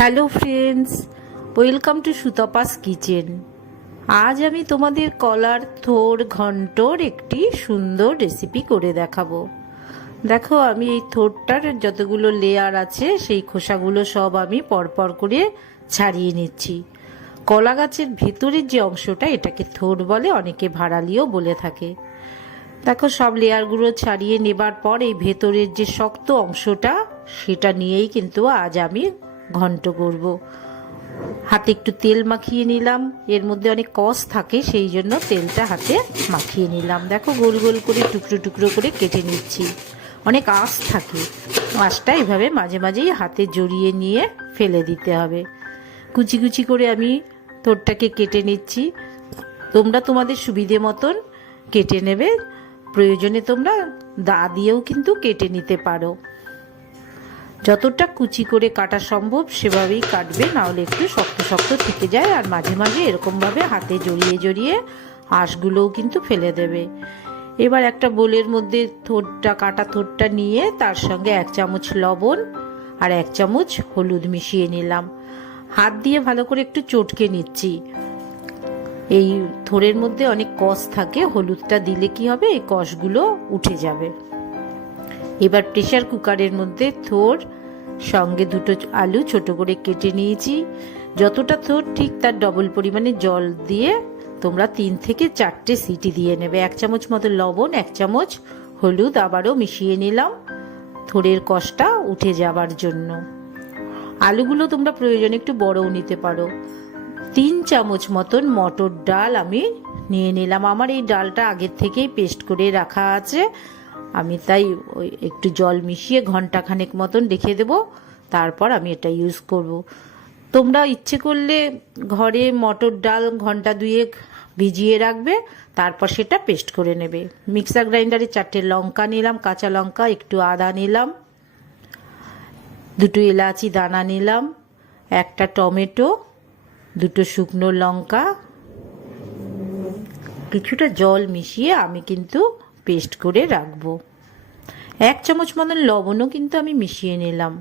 Hello friends, welcome to Sutapa's kitchen. আজ আমি তোমাদের কলার থোর ঘন্টর একটি সুন্দর রেসিপি করে দেখাবো। দেখো, আমি এই থোরটার যতগুলো লেয়ার আছে সেই খোসাগুলো সব আমি পরপর করে ছাড়িয়ে নিচ্ছি। কলা গাছের ভেতরের যে অংশটা, এটাকে থোর বলে, অনেকে ভাড়ালিও বলে থাকে। দেখো, সব লেয়ারগুলো ছাড়িয়ে নেবার পর এই ভেতরের যে শক্ত অংশটা, সেটা নিয়েই কিন্তু আজ আমি ঘন্ট করব। হাতে একটু তেল মাখিয়ে নিলাম, এর মধ্যে অনেক কষ থাকে সেই জন্য তেলটা হাতে মাখিয়ে নিলাম। দেখো, গোল গোল করে টুকরো টুকরো করে কেটে নিচ্ছি। অনেক আঁশ থাকে, আঁশটা এভাবে মাঝে মাঝেই হাতে জড়িয়ে নিয়ে ফেলে দিতে হবে। কুচি কুচি করে আমি থোরটাকে কেটে নিচ্ছি। তোমরা তোমাদের সুবিধে মতন কেটে নেবে, প্রয়োজনে তোমরা দা দিয়েও কিন্তু কেটে নিতে পারো। যতটা কুচি করে কাটা সম্ভব সেভাবেই কাটবে, নাহলে একটু শক্ত শক্ত থেকে যায়। আর মাঝে মাঝে এরকমভাবে হাতে জড়িয়ে জড়িয়ে আঁশগুলোও কিন্তু ফেলে দেবে। এবার একটা বোলের মধ্যে কাটা থোরটা নিয়ে তার সঙ্গে 1 চামচ লবণ আর 1 চামচ হলুদ মিশিয়ে নিলাম। হাত দিয়ে ভালো করে একটু চটকে নিচ্ছি। এই থোরের মধ্যে অনেক কষ থাকে, হলুদটা দিলে কি হবে, এই কষগুলো উঠে যাবে। এবার প্রেসার কুকারের মধ্যে থোর সঙ্গে 2টো আলু ছোট করে কেটে নিয়েছি। যতটা থোর ঠিক তার ডবল পরিমাণে জল দিয়ে তোমরা 3 থেকে 4টে সিটি দিয়ে নেবে। 1 চামচ মতো লবণ, 1 চামচ হলুদ আবারও মিশিয়ে নিলাম থোরের কষটা উঠে যাবার জন্য। আলুগুলো তোমরা প্রয়োজনে একটু বড়ও নিতে পারো। 3 চামচ মতন মটর ডাল আমি নিয়ে নিলাম। আমার এই ডালটা আগের থেকেই পেস্ট করে রাখা আছে, আমি তাই ওই একটু জল মিশিয়ে ঘন্টাখানেক মতন রেখে দেব, তারপর আমি এটা ইউজ করব। তোমরা ইচ্ছে করলে ঘরে মটর ডাল ঘন্টা 2 ভিজিয়ে রাখবে, তারপর সেটা পেস্ট করে নেবে। মিক্সার গ্রাইন্ডারে 4টে লঙ্কা নিলাম, কাঁচা লঙ্কা, একটু আদা নিলাম, 2টো এলাচি দানা নিলাম, একটা টমেটো, 2টো শুকনো লঙ্কা, কিছুটা জল মিশিয়ে আমি কিন্তু পেস্ট করে রাখবো। 1 চামচ মতন লবণও কিন্তু আমি মিশিয়ে নিলাম।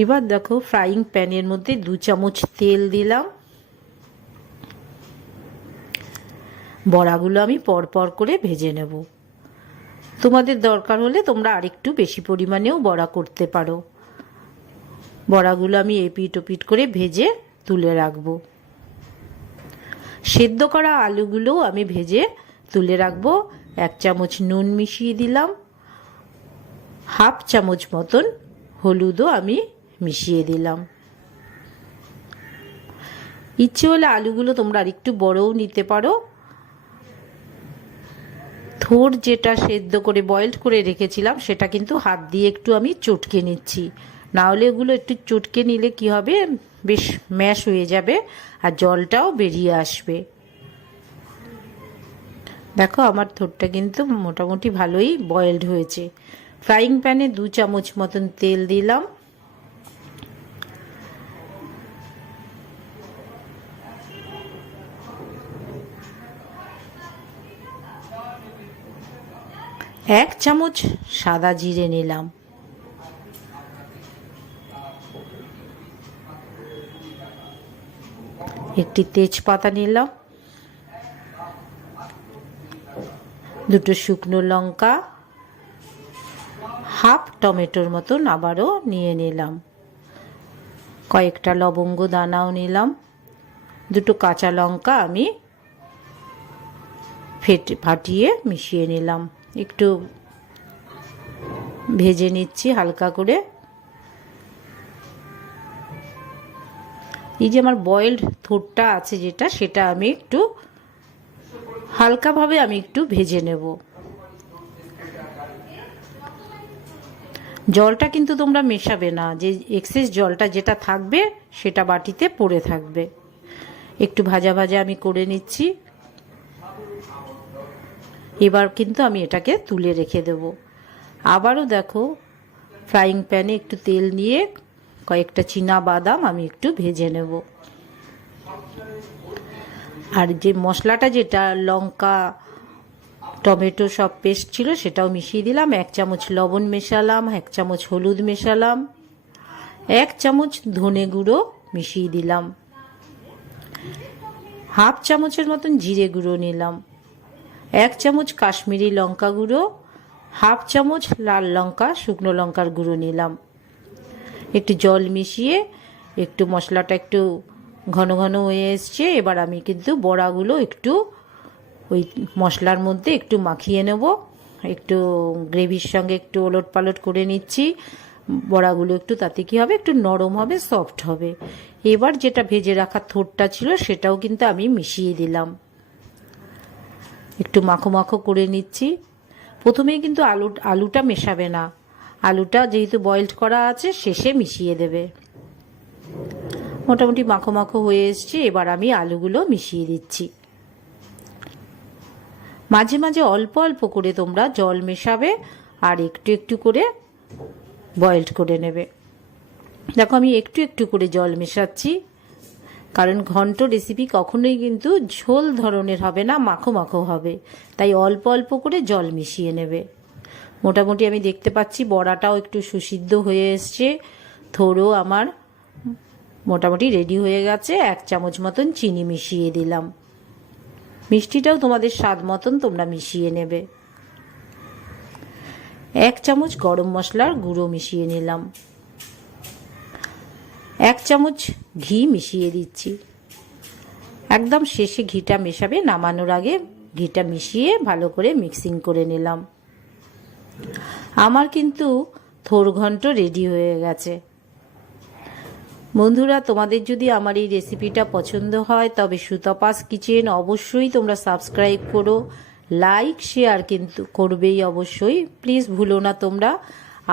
এবার দেখো, ফ্রাইং প্যানের মধ্যে 2 চামচ তেল দিলাম। বড়াগুলো আমি পরপর করে ভেজে নেব। তোমাদের দরকার হলে তোমরা আরেকটু বেশি পরিমাণেও বড়া করতে পারো। বড়াগুলো আমি এপিট ওপিট করে ভেজে তুলে রাখবো। সেদ্ধ করা আলুগুলোও আমি ভেজে তুলে রাখবো। 1 চামচ নুন মিশিয়ে দিলাম, 1/2 চামচ মতন হলুদও আমি মিশিয়ে দিলাম। ইচ্ছে হলে আলুগুলো তোমরা আরেকটু বড়ও নিতে পারো। থোর যেটা সেদ্ধ করে বয়েলড করে রেখেছিলাম সেটা কিন্তু হাত দিয়ে একটু আমি চটকে নিচ্ছি, না হলে এগুলো একটু চটকে নিলে কি হবে, বেশ ম্যাশ হয়ে যাবে আর জলটাও বেরিয়ে আসবে। দেখো, আমার থোরটা কিন্তু মোটামুটি ভালোই বয়েলড হয়েছে। ফ্রাইং প্যানে 2 চামচ মতন তেল দিলাম। এক চামচ সাদা জিরে নিলাম, একটি তেজপাতা নিলাম, 2টো শুকনো লঙ্কা, 1/2 টমেটোর মতন আবারও নিয়ে নিলাম, কয়েকটা লবঙ্গ দানাও নিলাম, 2টো কাঁচা লঙ্কা আমি ফাটিয়ে মিশিয়ে নিলাম। একটু ভেজে নিচ্ছি হালকা করে। এই যে আমার বয়েলড থোরটা আছে যেটা, সেটা আমি একটু হালকাভাবে আমি একটু ভেজে নেব। জলটা কিন্তু তোমরা মেশাবে না, যে এক্সেস জলটা যেটা থাকবে সেটা বাটিতে পড়ে থাকবে। একটু ভাজা ভাজা আমি করে নিচ্ছি। এবার কিন্তু আমি এটাকে তুলে রেখে দেব। আবারও দেখো, ফ্রাইং প্যানে একটু তেল নিয়ে কয়েকটা চীনা বাদাম আমি একটু ভেজে নেব। আর যে মশলাটা, যেটা লঙ্কা টমেটো সব পেস্ট ছিল সেটাও মিশিয়ে দিলাম। 1 চামচ লবণ মেশালাম, 1 চামচ হলুদ মেশালাম, 1 চামচ ধনে গুঁড়ো মিশিয়ে দিলাম, হাফ চামচের মতন জিরে গুঁড়ো নিলাম, 1 চামচ কাশ্মীরি লঙ্কা গুঁড়ো, হাফ চামচ লাল লঙ্কা শুকনো লঙ্কার গুঁড়ো নিলাম। একটু জল মিশিয়ে একটু মশলাটা একটু ঘন ঘন হয়ে এসছে। এবার আমি কিন্তু বড়াগুলো একটু ওই মশলার মধ্যে একটু মাখিয়ে নেব, একটু গ্রেভির সঙ্গে একটু ওলট পালট করে নিচ্ছি। বড়াগুলো একটু তাতে কী হবে, একটু নরম হবে, সফট হবে। এবার যেটা ভেজে রাখা থোরটা ছিল সেটাও কিন্তু আমি মিশিয়ে দিলাম, একটু মাখো মাখো করে নিচ্ছি। প্রথমেই কিন্তু আলুটা মেশাবে না, আলুটা যেহেতু বয়েলড করা আছে শেষে মিশিয়ে দেবে। মোটামুটি মাখো মাখো হয়ে এসছে। এবার আমি আলুগুলো মিশিয়ে দিচ্ছি। মাঝে মাঝে অল্প অল্প করে তোমরা জল মেশাবে আর একটু একটু করে বয়েলড করে নেবে। দেখো আমি একটু একটু করে জল মেশাচ্ছি, কারণ ঘন্ট রেসিপি কখনোই কিন্তু ঝোল ধরনের হবে না, মাখো মাখো হবে, তাই অল্প অল্প করে জল মিশিয়ে নেবে। মোটামুটি আমি দেখতে পাচ্ছি বড়াটাও একটু সুসিদ্ধ হয়ে এসছে, থোরও আমার মোটামুটি রেডি হয়ে গেছে। 1 চামচ মতন চিনি মিশিয়ে দিলাম, মিষ্টিটাও তোমাদের স্বাদ মতন তোমরা মিশিয়ে নেবে। 1 চামচ গরম মশলার গুঁড়ো মিশিয়ে নিলাম, 1 চামচ ঘি মিশিয়ে দিচ্ছি। একদম শেষে ঘিটা মেশাবে, নামানোর আগে ঘিটা মিশিয়ে ভালো করে মিক্সিং করে নিলাম। আমার কিন্তু থোর ঘন্ট রেডি হয়ে গেছে। বন্ধুরা, তোমাদের যদি আমার এই রেসিপিটা পছন্দ হয় তবে সুতপাস কিচেন অবশ্যই তোমরা সাবস্ক্রাইব করো, লাইক শেয়ার কিন্তু করবেই অবশ্যই, প্লিজ ভুলো না তোমরা।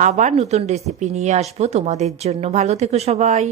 আবার নতুন রেসিপি নিয়ে আসবো তোমাদের জন্য। ভালো থেকো সবাই।